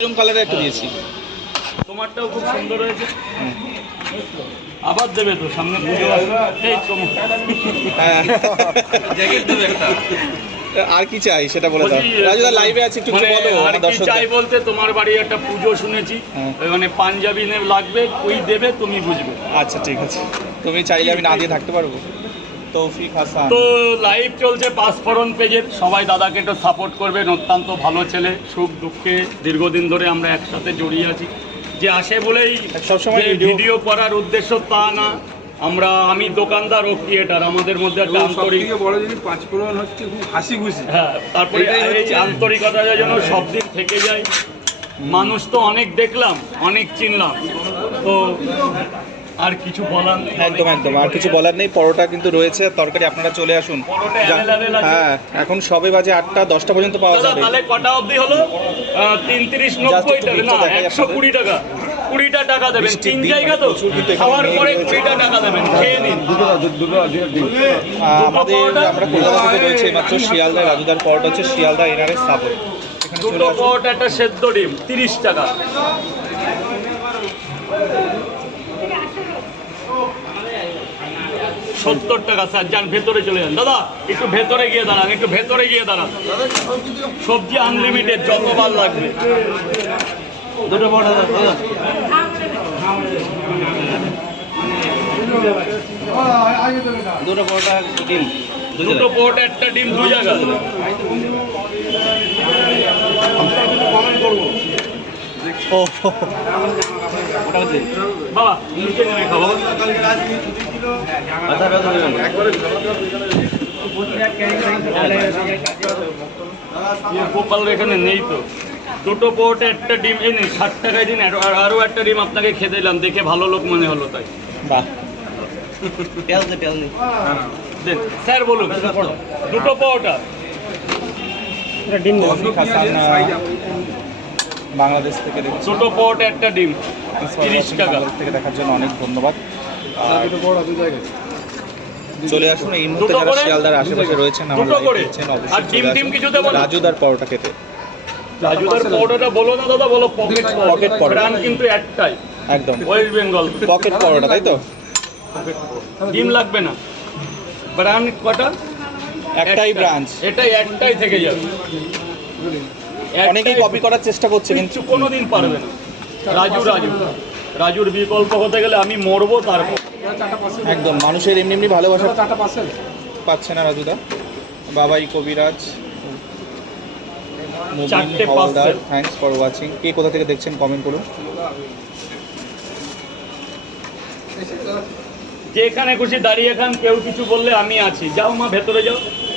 এরকম কালারে একটা দিয়েছি। তোমারটাও খুব সুন্দর হয়েছে। আবার দেবে তো সামনে পুজো এই হ্যাঁ। জ্যাকেট দেবে একটা আর কি চাই সেটা বলে দাও। রাজুদা লাইভে আছে একটু মানে বলো আর কি চাই বলতে তোমার বাড়ি একটা পুজো শুনেছি। হ্যাঁ। মানে পাঞ্জাবি নে লাগবে ওই দেবে তুমি বুঝবে। আচ্ছা ঠিক আছে। তুমি চাইলে আমি না দিয়ে থাকতে পারব। তৌফিক হাসান। তো লাইভ চলছে পাঁচফোরন পেজের। সবাই দাদাকে একটু সাপোর্ট করবেন। অত্যন্ত ভালো ছেলে সুখ দুঃখে দীর্ঘদিন ধরে আমরা একসাথে জড়িয়ে আছি। যে আসে বলেই সবসময় ভিডিও করার উদ্দেশ্য তা না। আমরা আমি দোকানদার ও ক্রিয়েটার আমাদের মধ্যে একটা আন্তরিক বড় জিনিস পাঁচ ফোড়ন হচ্ছে খুব হাসি খুশি। হ্যাঁ তারপরে এই আন্তরিকতা যেন সব দিন থেকে যায়। মানুষ তো অনেক দেখলাম অনেক চিনলাম। তো আর কিছু বলার নেই। একদম একদম। আর কিছু বলার নেই। পরোটা কিন্তু রয়েছে তরকারি আপনারা চলে আসুন। হ্যাঁ এখন সবে বাজে আটটা দশটা পর্যন্ত পাওয়া যাবে। তাহলে কটা অবধি হলো? তিন তিরিশ নব্বই টাকা না একশো কুড়ি টাকা। কুড়িটা টাকা দেবেন। তিন জায়গা তো? প্রচুর কিন্তু এখানে খাওয়ার পরে কুড়িটা টাকা দেবেন। খেয়ে নিন। আমাদের আমরা কলকাতা থেকে রয়েছে মাত্র শিয়ালদা রাজুদার পরোটা হচ্ছে শিয়ালদা এনআরএস সাবর দুটো পরোটা একটা সেদ্ধ ডিম তিরিশ টাকা। সত্তর টাকা স্যার যান ভেতরে চলে যান। দাদা একটু ভেতরে গিয়ে দাঁড়ান একটু ভেতরে গিয়ে দাঁড়ান। সবজি আনলিমিটেড যতবার লাগবে। দুটো পরোটা দাদা। দুটো পরোটা ডিম। দুটো পরোটা একটা ডিম দু জায়গা। বাবা খাব গোপাল এখানে নেই তো। দুটো পরোটা একটা ডিম এই নেই ষাট টাকায় দিন আর আর- আরও একটা ডিম আপনাকে খেতে দিলাম দেখে ভালো লোক মনে হলো তাই। বাহ। স্যার বলুন দুটো হাসান আহ, বাংলাদেশ থেকে দেখছি। দুটো পরোটা একটা ডিম তিরিশ টাকা। থেকে দেখার জন্য অনেক ধন্যবাদ। চলে আসুন এই মুহূর্তে যারা শিয়ালদার আশেপাশে রয়েছেন করে? দেখছেন, আর ডিম টিম কিছু দেবো রাজুদার পরোটা খেতে। রাজুদার পরোটাটা বলো না দাদা বলো পকেট Pocket পরোটা। কিন্তু একটাই। একদম। ওয়েস্ট বেঙ্গল পকেট পরোটা তাই তো? ডিম লাগবে না। ব্র্যান্ড কটা? একটাই ব্রাঞ্চ এটাই একটাই থেকে যাবে। অনেকেই কপি করার চেষ্টা করছে কিন্তু কিন্তু কোনোদিন পারবে না। রাজু রাজু। রাজুর বিকল্প হতে গেলে আমি মরবো তারপর। একদম মানুষের এমনি এমনি ভালোবাসা পাচ্ছে না রাজুদা। বাবাই কবিরাজ চারটে। থ্যাঙ্কস ফর ওয়াচিং কে কোথা থেকে দেখছেন কমেন্ট করুন। যেখানে খুশি দাঁড়িয়ে খান কেউ কিছু বললে আমি আছি। যাও মা ভেতরে যাও।